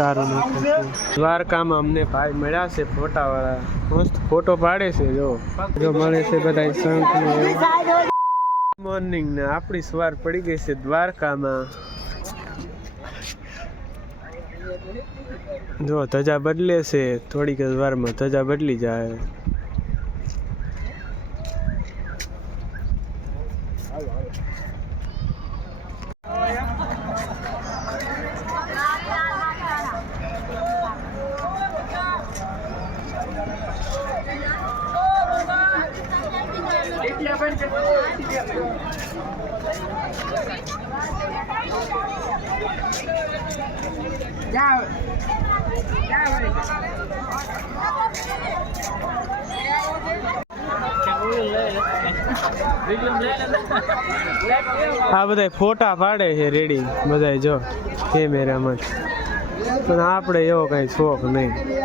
સારું નથી દ્વારકામાં અમને ભાઈ મળ્યા છે ફોટા વાળા મસ્ત ફોટો પાડે છે જો મળે છે બધા શંખ મોર્નિંગ ને આપણી સવાર પડી ગઈ છે દ્વારકામાં જો ધજા બદલે છે થોડીક જ વારમાં ધજા બદલી જાય આ બધા ફોટા પાડે છે રેડી બધા જો કેમેરામાં પણ આપણે એવો કઈ શોખ નહીં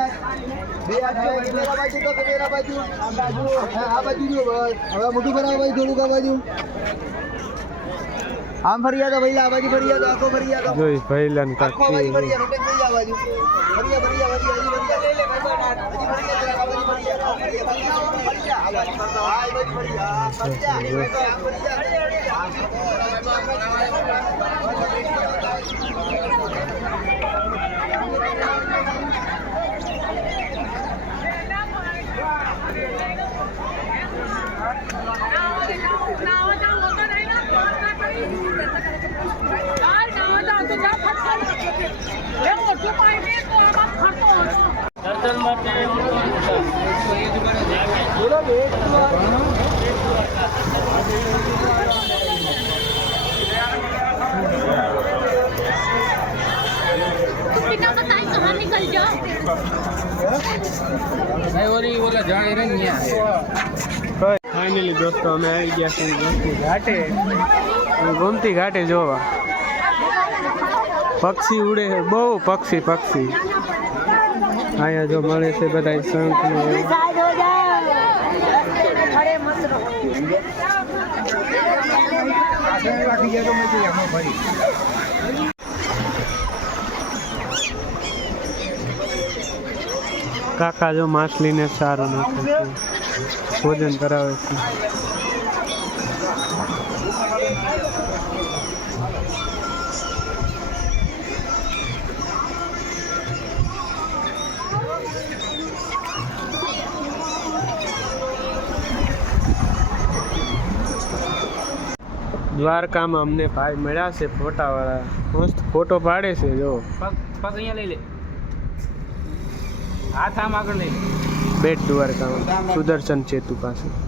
આમ ફરિયા તો ભાઈ આ બાજુ ફરિયા તો આખો ફરિયા તો જોઈ ભઈલાન કાકી ફરિયા રોટેક લઈ આ બાજુ ફરિયા ફરિયા હજી ફરિયા લઈ લે ભાઈ હજી ફરિયા જરા આ બાજુ ફરિયા આ બાજુ ફાઇનલી દોસ્તો અમે આવી ગયા છીએ ગોમતી ઘાટે ગોમતી ઘાટે જોવા પક્ષી ઉડે છે બહુ પક્ષી અહીંયા જો મળે છે બધા શંખ ને કાકા જો માછલીને સારું નાખે છે ભોજન કરાવે છે દ્વારકામાં અમને ભાઈ મળ્યા છે ફોટા વાળા મસ્ત ફોટો પાડે છે જો પગ અહીંયા લઈ લે હાથ આમ આગળ લઈ લે બેટ દ્વારકામાં સુદર્શન સેતુ પાસે